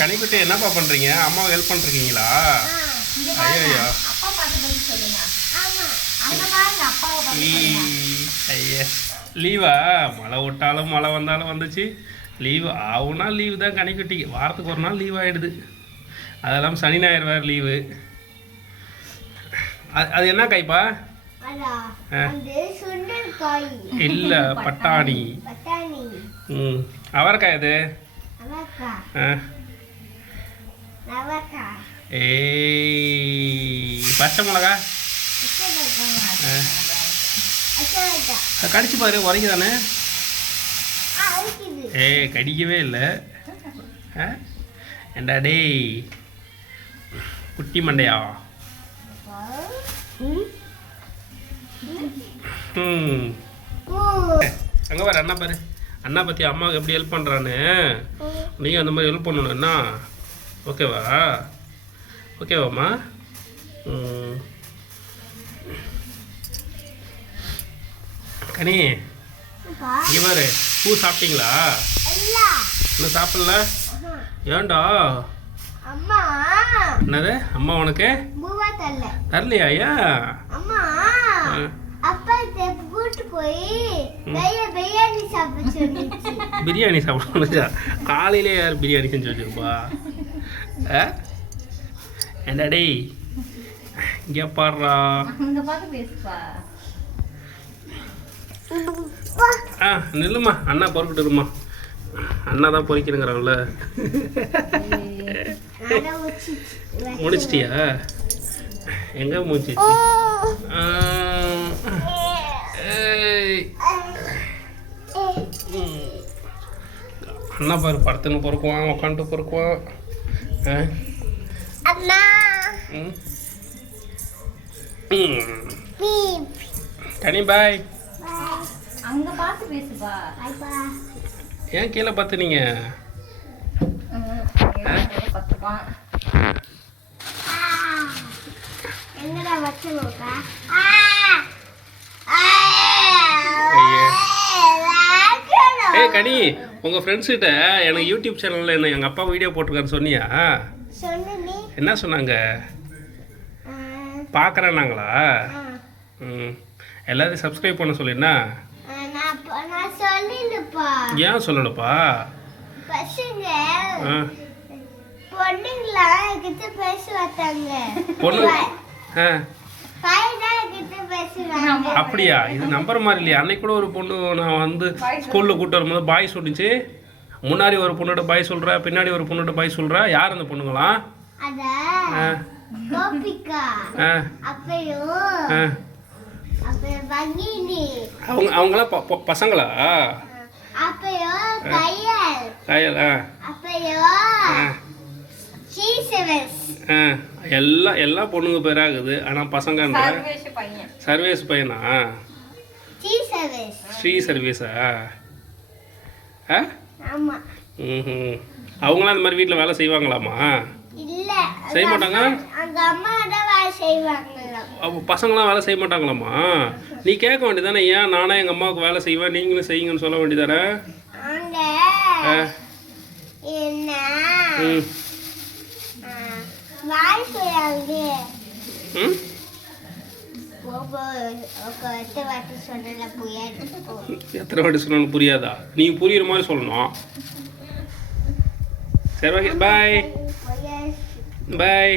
கனிக்குட்டி என்னப்பா பண்ணுறீங்க? அம்மாவை ஹெல்ப் பண்ணுறீங்களா? ஐயா ஐயா லீவா? மழை விட்டாலும் மழை வந்தாலும் வந்துச்சு. லீவு ஆகுனா லீவு தான் கனிக்குட்டிக்கு. வாரத்துக்கு ஒரு நாள் லீவ் ஆகிடுது. அதெல்லாம் சனி ஞாயிறு வேறு லீவு. அது என்ன காய்ப்பா? இல்லை, பட்டாணி. அவரைக்காய் அது. பச்சை மிளகா கடிச்சு பாரு, உரைக்குதானே? கடிக்கவே இல்லை. ஏண்டா டேய் குட்டி மண்டையா. அங்கே பாரு அண்ணா, பாரு அண்ணா பற்றி அம்மாவுக்கு எப்படி ஹெல்ப் பண்ணுறான்னு. நீங்கள் அந்த மாதிரி ஹெல்ப் பண்ணணும் என்ன? ஓகேவா? ஓகேவாம்மா? கனி இங்கே பாரு, பூ சாப்பிட்டீங்களா? இன்னும் சாப்பிடல? ஏன்டா? என்னது அம்மா உனக்கு தரலையா? ஐயா பிரியாணி சாப்பிட காலையிலே யார் பிரியாணி செஞ்சு வச்சிருப்பா? என்ன டேய் இங்கே பாடுறா. நில்லுமா, அண்ணா பொறுக்கிட்டுருமா. அண்ணா தான் பொறிக்கிறேங்கிறாங்கல்ல. முடிச்சிட்டியா? எங்கே முடிச்சிச்சு? அண்ணா பாரு படுத்துன்னு பொறுக்குவான், உட்காந்துட்டு பொறுக்குவான். கனி பாய். அங்க பார்த்து பேசுப்பா. ஏன் கீழே பார்த்து நீங்க? ஏய் கனி, உங்க ஃப்ரெண்ட்ஸ் கிட்ட எனக்கு யூடியூப் சேனல்ல என்ன எங்க அப்பா வீடியோ போட்டிருக்கான்னு சொன்னியா? என்ன சொன்னாங்க? பார்க்குறேன்னாங்களா? எல்லாத்தையும் சப்ஸ்கிரைப் பண்ண சொல்லினா? ஏன் சொல்லலப்பா? அப்படியா? இது நம்பர் மாதிரி இல்லையா? அன்னைக்கு கூட ஒரு பொண்ணு நான் வந்து ஸ்கூலில் கூப்பிட்டு வரும்போது பாய் சொல்லிச்சு. முன்னாடி ஒரு பொண்ணோட பாய் சொல்கிறா, பின்னாடி ஒரு பொண்ணோட பாய் சொல்கிறா. யார் அந்த பொண்ணுங்களா? அவங்களாம் பசங்களா? கயல். எல்லா பொண்ணுங்க பேராகுது. ஆனால் பசங்கன்ற சர்வேஸ் பையனா? ஸ்ரீ சர்வீஸா? அவங்களாம் அந்த மாதிரி வீட்டில் வேலை செய்வாங்களாமா? செய்ய மாட்டாங்க. பசங்களாம் வேலை செய்ய மாட்டாங்களாம்மா? நீ கேட்க வேண்டியதானே, ஏன் நானே எங்கள் அம்மாவுக்கு வேலை செய்வேன் நீங்களும் செய்யுங்கன்னு சொல்ல வேண்டியதானே? எத்தனை வாட்டி சொன்னாலும் புரியாதா? நீங்க புரியுற மாதிரி சொல்லணும். சரி ஓகே, பாய் பாய்.